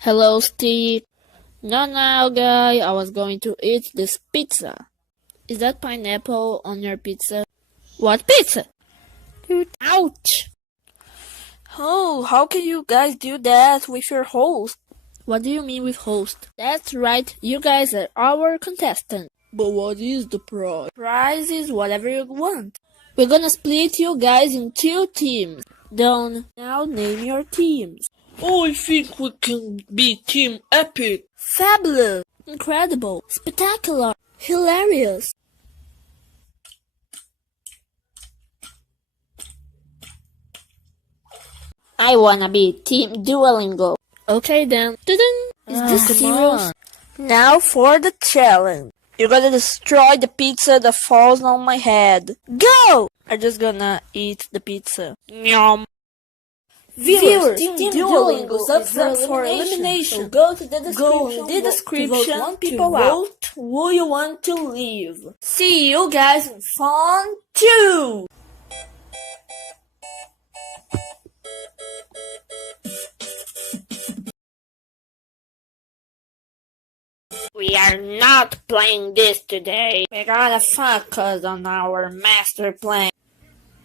Hello, Steve. No, no, guy, I was going to eat this pizza. Is that pineapple on your pizza? What pizza? Ouch! Oh, how can you guys do that with your host? What do you mean with host? That's right, you guys are our contestant. But what is the prize? Prize is whatever you want. We're gonna split you guys in 2 teams. Now name your teams. I think we can be Team Epic. Fabulous. Incredible. Spectacular. Hilarious. I wanna be Team Duolingo. Okay then. Is this serious? Now for the challenge. You're gonna destroy the pizza that falls on my head. Go! I'm just gonna eat the pizza. Yum. Viewers, Team Duolingo is up for elimination. So go to the description to vote who you want to leave. See you guys in Fun 2! We are not playing this today. We're gonna focus on our master plan.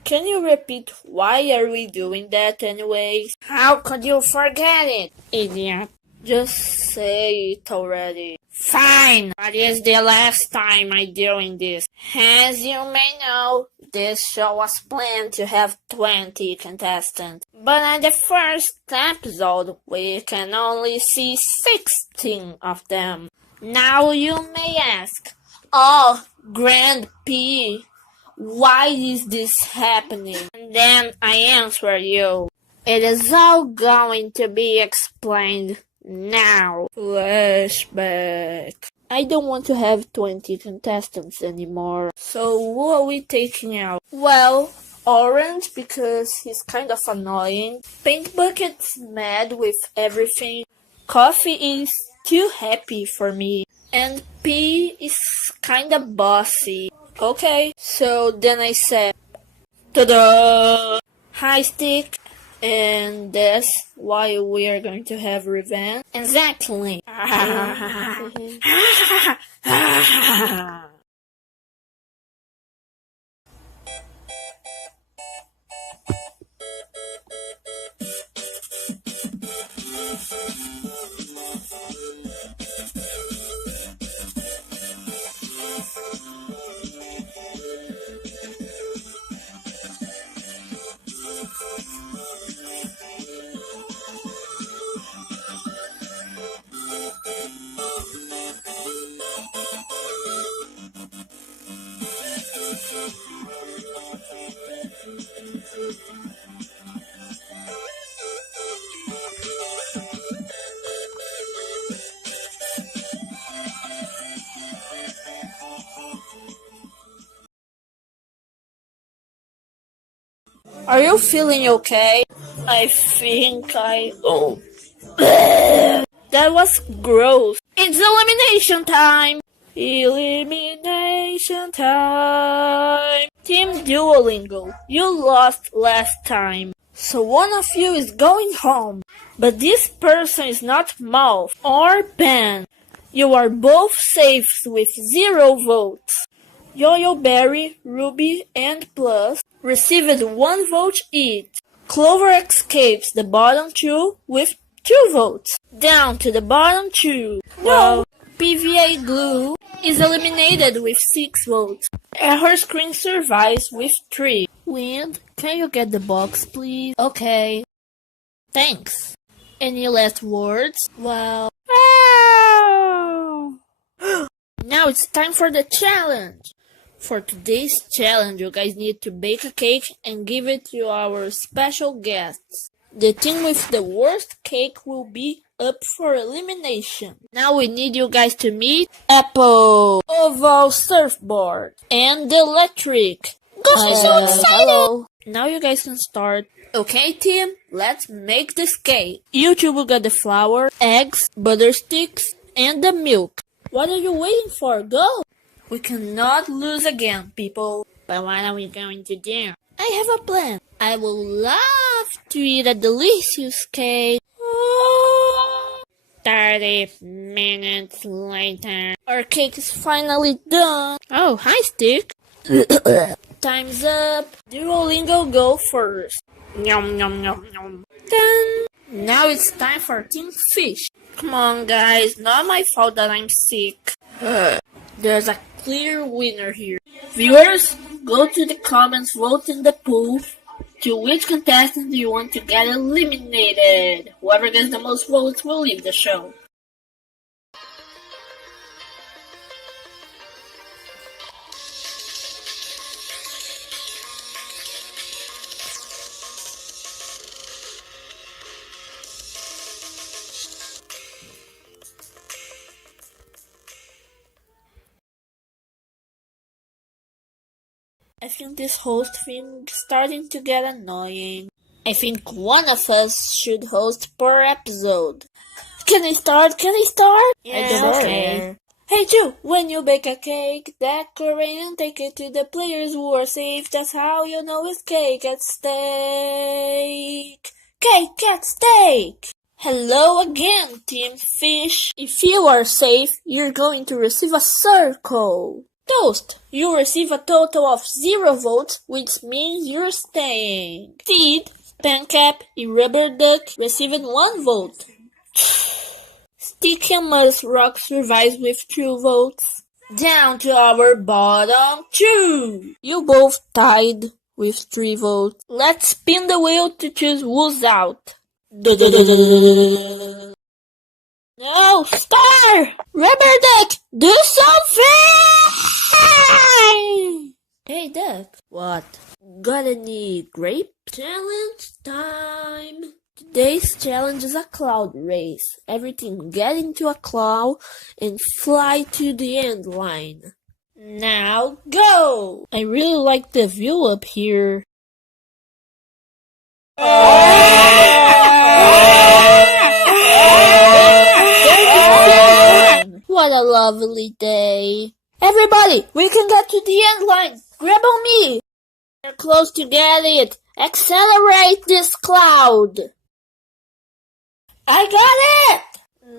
Can you repeat why are we doing that anyways? How could you forget it, idiot? Just say it already. Fine, but it's the last time I'm doing this. As you may know, this show was planned to have 20 contestants. But in the first episode, we can only see 16 of them. Now you may ask, oh, Grand P, why is this happening? And then I answer you, it is all going to be explained now. Flashback. I don't want to have 20 contestants anymore. So who are we taking out? Well, Orange because he's kind of annoying. Paint Bucket's mad with everything. Coffee is too happy for me. And P is kinda bossy. Okay, so then I said, ta-da! Hi, Stick. And that's why we are going to have revenge. Exactly. Are you feeling okay? I think oh. That was gross. It's elimination time! Elimination time! Team Duolingo, you lost last time. So one of you is going home. But this person is not Mouth or Ben. You are both safe with 0 votes. Yo-Yo Berry, Ruby, and Plus received 1 vote each. Clover escapes the bottom 2 with 2 votes. Down to the bottom 2. Well, PVA Glue is eliminated with 6 votes. Error Screen survives with 3. Wind, can you get the box, please? Okay. Thanks. Any last words? Well... Now it's time for the challenge. For today's challenge, you guys need to bake a cake and give it to our special guests. The team with the worst cake will be up for elimination. Now we need you guys to meet Apple, Oval Surfboard, and the Electric. Gosh, I'm so excited! Hello. Now you guys can start. Okay, team, let's make this cake. You two will get the flour, eggs, butter sticks, and the milk. What are you waiting for? Go! We cannot lose again, people. But what are we going to do? I have a plan. I will love to eat a delicious cake. 30 minutes later. Our cake is finally done. Oh, hi, Stick. Time's up. Duolingo, go first. Yum, yum, yum, yum. Done. Now it's time for Team Fish. Come on, guys. Not my fault that I'm sick. There's a clear winner here. Viewers, go to the comments, vote in the poll. To which contestant do you want to get eliminated? Whoever gets the most votes will leave the show. I think this host thing is starting to get annoying. I think one of us should host per episode. Can I start? Yeah, okay. Hey Ju, when you bake a cake, decorate and take it to the players who are safe. That's how you know it's cake at stake. Cake at stake! Hello again, Team Fish. If you are safe, you're going to receive a circle. Toast, you receive a total of 0 votes, which means you're staying. Seed, Pancap, and Rubber Duck received 1 vote. Stick and Mud's Rock survives with 2 votes. Down to our bottom 2. You both tied with 3 votes. Let's spin the wheel to choose who's out. No, Star! Rubber Duck, do something! Hey Duck, what? Got any grape? Challenge time! Today's challenge is a cloud race. Everything get into a cloud and fly to the end line. Now go! I really like the view up here. What a lovely day. Everybody, we can get to the end line. Grab on me. We're close to get it. Accelerate this cloud. I got it!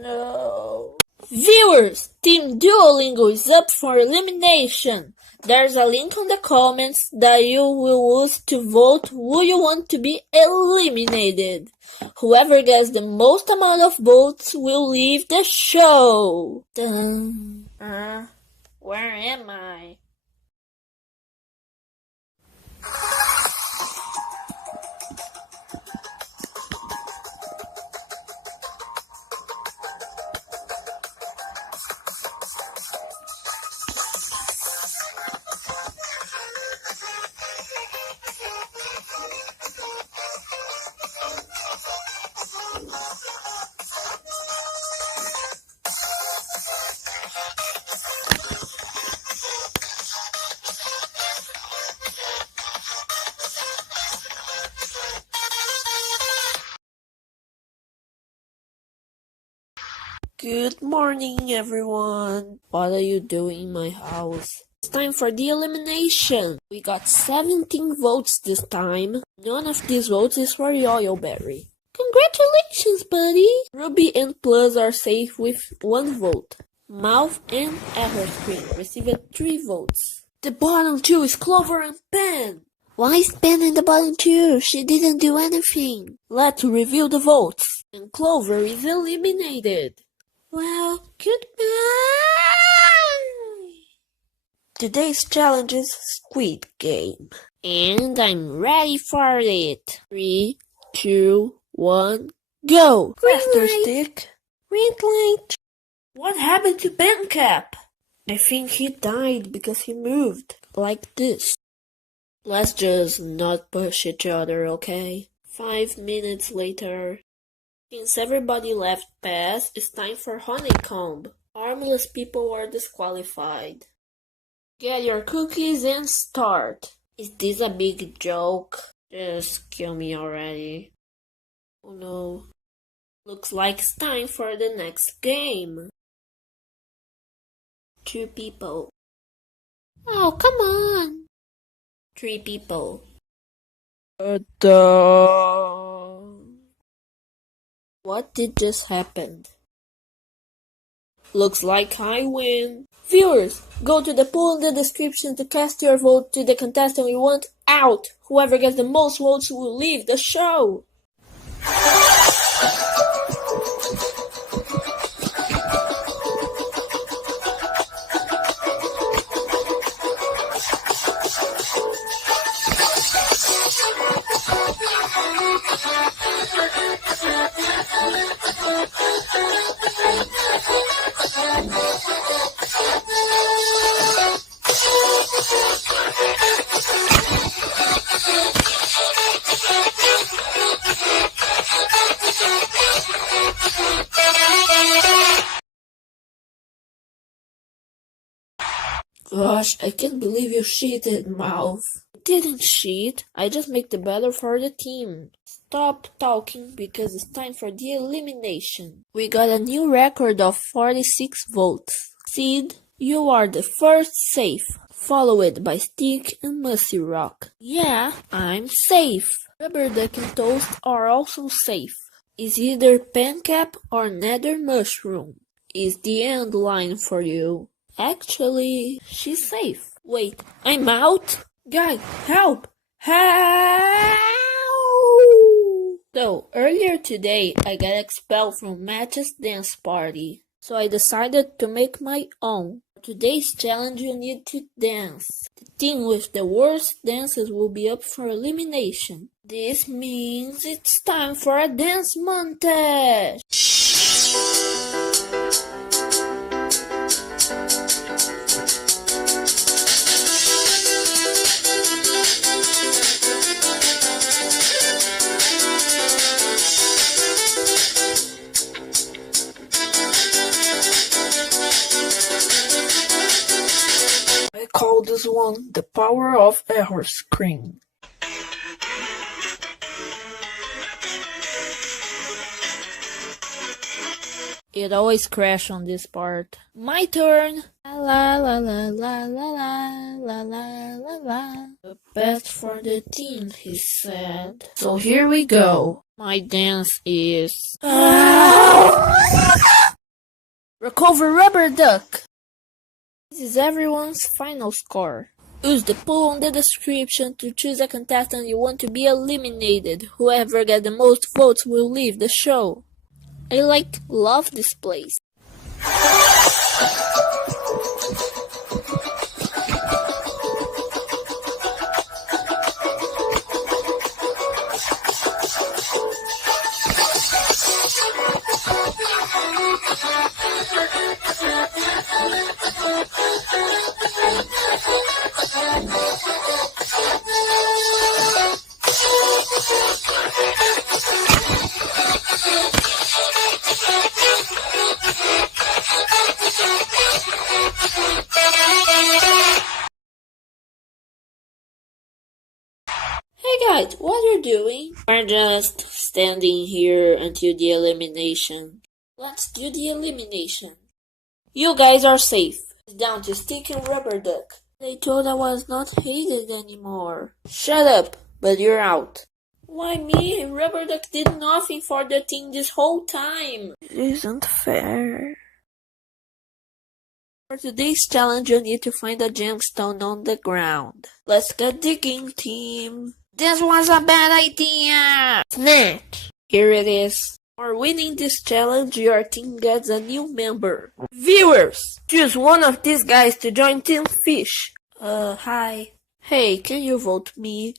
No. Viewers, Team Duolingo is up for elimination. There's a link on the comments that you will use to vote who you want to be eliminated. Whoever gets the most amount of votes will leave the show. Dun. Where am I? Good morning, everyone. What are you doing in my house? It's time for the elimination. We got 17 votes this time. None of these votes is for Yoyoberry. Congratulations, buddy! Ruby and Plus are safe with 1 vote. Mouth and Everscreen received 3 votes. The bottom 2 is Clover and Pen. Why is Pen in the bottom 2? She didn't do anything. Let's review the votes. And Clover is eliminated. Well, goodbye! Today's challenge is Squid Game. And I'm ready for it. 3, 2, 1, go! Faster, Stick. Red light. What happened to Pancap? I think he died because he moved. Like this. Let's just not push each other, okay? 5 minutes later. Since everybody left pass, it's time for Honeycomb. Harmless people are disqualified. Get your cookies and start. Is this a big joke? Just kill me already. Oh no. Looks like it's time for the next game. 2 people. Oh, come on. 3 people. What did just happen? Looks like I win. Viewers, go to the poll in the description to cast your vote to the contestant you want out. Whoever gets the most votes will leave the show. Gosh, I can't believe you cheated, Mouth. Didn't cheat, I just make the better for the team. Stop talking because it's time for the elimination. We got a new record of 46 votes. Sid, you are the first safe, followed by Stick and Mussy Rock. Yeah, I'm safe. Rubber Duck and Toast are also safe. Is either Pancap or Nether Mushroom. Is the end line for you. Actually, she's safe. Wait, I'm out? Guy, help! Help! So, earlier today, I got expelled from Match's dance party. So I decided to make my own. For today's challenge, you need to dance. The team with the worst dances will be up for elimination. This means it's time for a dance montage! I call this one the power of error screen. It always crashes on this part. My turn! La la la la la la la la la la. The best for the team, he said. So here we go. My dance is... Recover Rubber Duck! This is everyone's final score. Use the poll in the description to choose a contestant you want to be eliminated. Whoever gets the most votes will leave the show. I love this place. Hey guys, what are you doing? We're just standing here until the elimination. Let's do the elimination. You guys are safe. It's down to Stick and Rubber Duck. They thought I was not hated anymore. Shut up, but you're out. Why me? Rubber Duck did nothing for the team this whole time. It isn't fair. For today's challenge, you need to find a gemstone on the ground. Let's get digging, team. This was a bad idea! Snatch! Here it is. For winning this challenge, your team gets a new member. Viewers! Choose one of these guys to join Team Fish. Hi. Hey, can you vote me?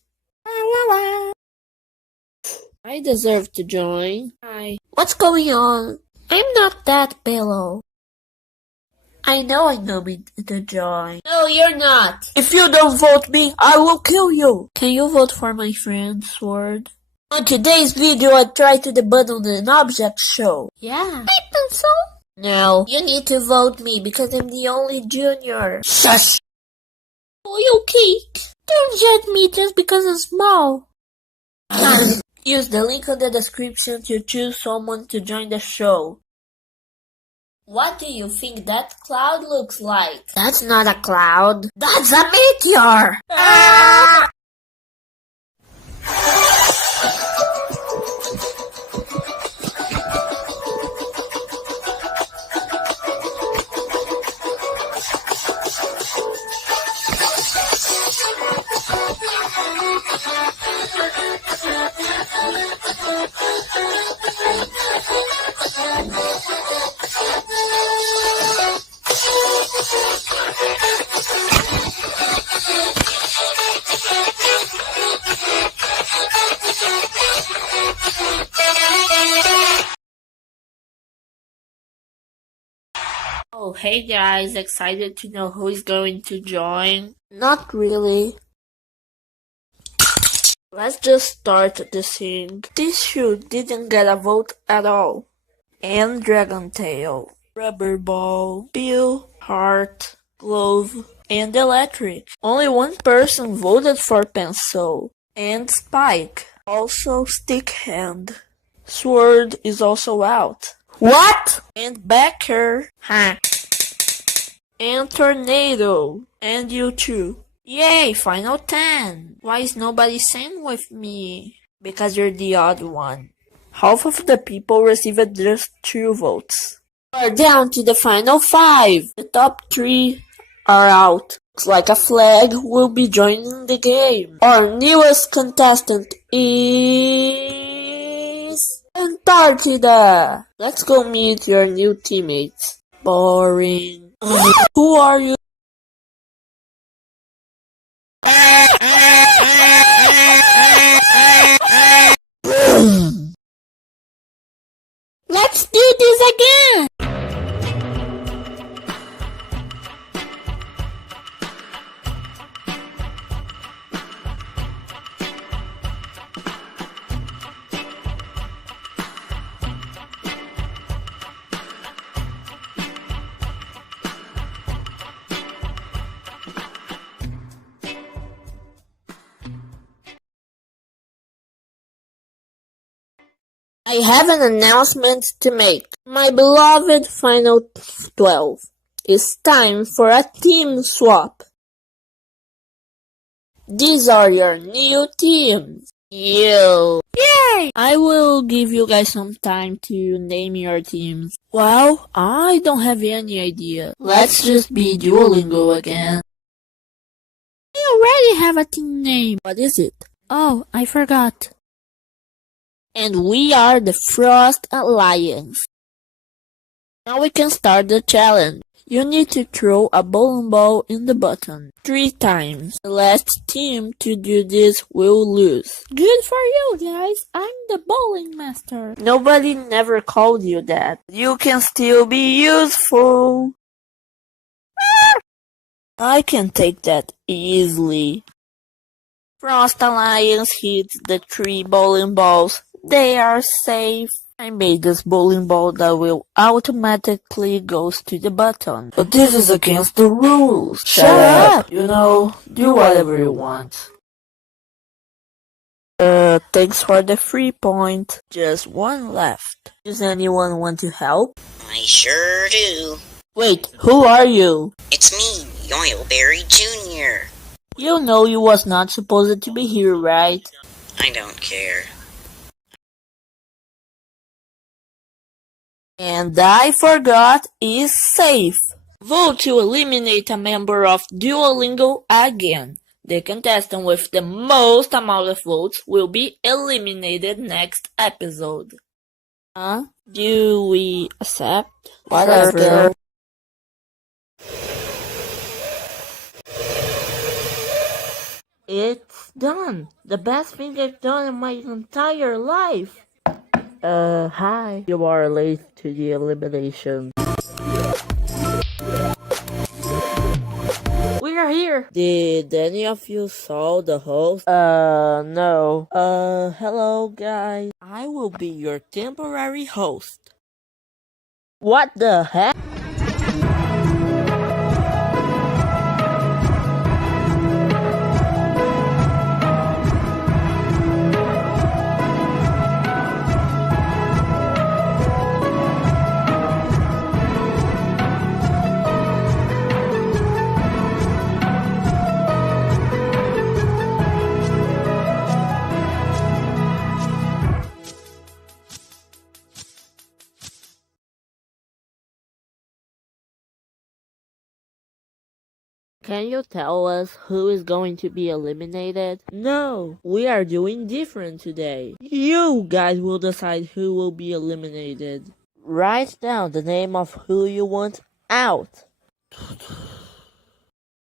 I deserve to join. Hi. What's going on? I'm not that pillow. I know me to join. No, you're not. If you don't vote me, I will kill you. Can you vote for my friend, Sword? On today's video, I tried to debundle an object show. Yeah. Hey, Pencil. No, you need to vote me because I'm the only junior. Shush. Oh, you cake. Don't judge me just because I'm small. Use the link in the description to choose someone to join the show. What do you think that cloud looks like? That's not a cloud. That's a meteor! Ah! Oh, hey guys, excited to know who is going to join? Not really. Let's just start the thing. This shoe didn't get a vote at all. And Dragon Tail, Rubber Ball, Bill, Heart, Glove, and Electric. Only one person voted for Pencil. And Spike. Also Stick Hand. Sword is also out. What? And Becker. Huh. And Tornado. And you too. Yay, final 10. Why is nobody same with me? Because you're the odd one. Half of the people received just 2 votes. We're down to the final 5. The top 3 are out. Looks like a flag will be joining the game. Our newest contestant is Antarctica. Let's go meet your new teammates. Boring. Who are you? Let's do this again! I have an announcement to make. My beloved Final 12. It's time for a team swap. These are your new teams. Yay! I will give you guys some time to name your teams. Well, I don't have any idea. Let's just be Duolingo again. I already have a team name. What is it? Oh, I forgot. And we are the Frost Alliance. Now we can start the challenge. You need to throw a bowling ball in the button 3 times. The last team to do this will lose. Good for you guys, I'm the bowling master. Nobody never called you that. You can still be useful. I can take that easily. Frost Alliance hits the 3 bowling balls. They are safe. I made this bowling ball that will automatically goes to the button. But this is against the rules. Shut up! You know, do whatever you want. Thanks for the free point. Just 1 left. Does anyone want to help? I sure do. Wait, who are you? It's me, Yoilberry Jr. You know you was not supposed to be here, right? I don't care. And I forgot is safe. Vote to eliminate a member of Duolingo again. The contestant with the most amount of votes will be eliminated next episode. Do we accept? Whatever. It's done. The best thing I've done in my entire life. Hi. You are late to the elimination. We are here. Did any of you saw the host? No. Hello guys. I will be your temporary host. What the heck? Can you tell us who is going to be eliminated? No, we are doing different today. You guys will decide who will be eliminated. Write down the name of who you want out.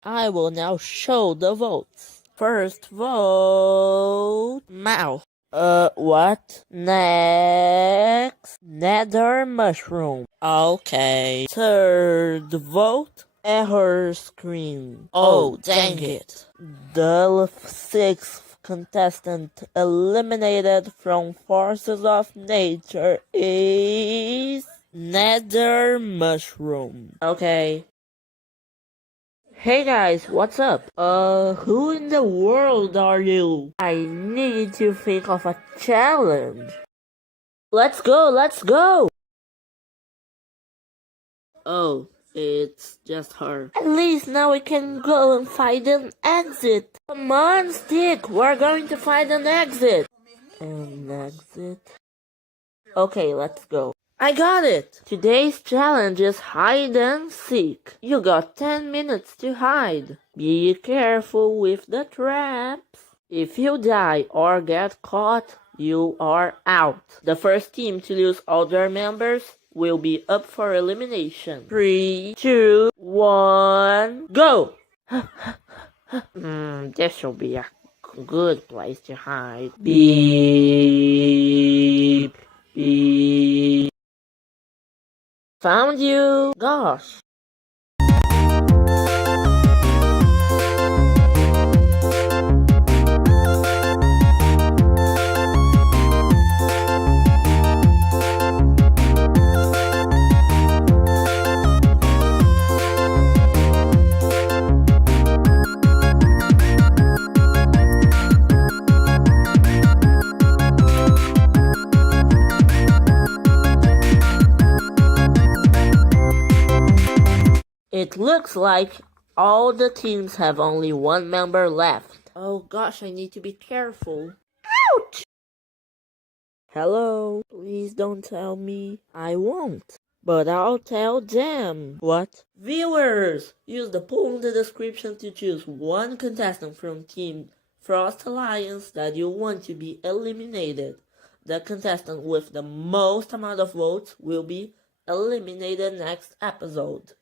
I will now show the votes. First vote, Mouse. What? Next, Nether Mushroom. Okay. Third vote, Error Screen. Oh, dang it. The sixth contestant eliminated from Forces of Nature is Nether Mushroom. Okay. Hey guys, what's up? Who in the world are you? I need to think of a challenge. Let's go, let's go! Oh, it's just her. At least now we can go and find an exit. Come on, Stick, we're going to find an exit. An exit? Okay, let's go. I got it! Today's challenge is hide and seek. You got 10 minutes to hide. Be careful with the traps. If you die or get caught, you are out. The first team to lose all their members will be up for elimination. 3, 2, 1, go! This will be a good place to hide. Beep, beep. Found you! Gosh! It looks like all the teams have only one member left. Oh gosh, I need to be careful. Ouch! Hello, please don't tell me. I won't. But I'll tell them. What? Viewers! Use the poll in the description to choose one contestant from Team Frost Alliance that you want to be eliminated. The contestant with the most amount of votes will be eliminated next episode.